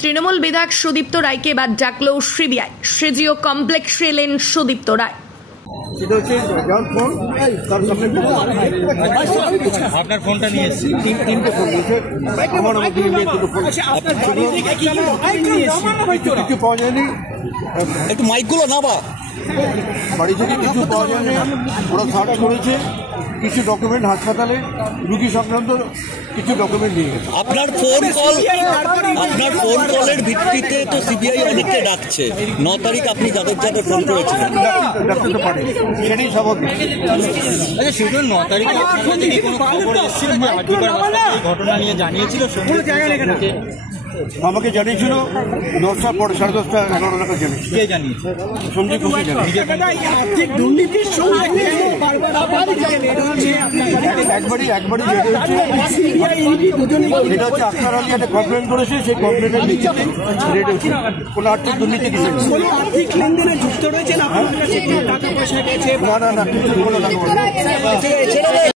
তৃণমূল বিধায়ক সুদীপ্ত রায়কে এবার ডাকল সিবিআই। সিজিও কমপ্লেক্সে এলেন সুদীপ্ত রায়। আপনার ফোনটা নিয়ে এসেছি, তিনটে ফোন নিয়েছে। কিছু পাওয়া যায়নি, একটু মাইকগুলো না বা বাড়ি থেকে কিছু পাওয়া যায়নি। ওরা সার্চ করেছে, কিছু ডকুমেন্ট হাসপাতালে রুগী সংক্রান্ত কিছু ডকুমেন্ট নিয়ে গেছে। আপনার ফোন কলের ভিত্তিতে তো সিবিআই অনেককে ডাকছে। 9 তারিখ আপনি যাদের ফোন করেছিলেন ডাকতে তো পারে, সেটাই স্বাভাবিক। আচ্ছা, শুধু 9 তারিখে কোনো খবর এসেছিল যে ঘটনা নিয়ে জানিয়েছিল? আমাকে জানিয়েছিল 10টার পরে, 10:30, 11 নাগাদ জানিয়েছিল। কে জানিয়েছে? সঞ্জয় ঘোষ জানিয়েছে। একবারই এটা হচ্ছে আখতার আলী একটা কমপ্লেন করেছে, সেই কমপ্লেনের ভিত্তিতে রেড হচ্ছে। কোনো আর্থিক দুর্নীতি কিছু না, কিছু কোনো টাকা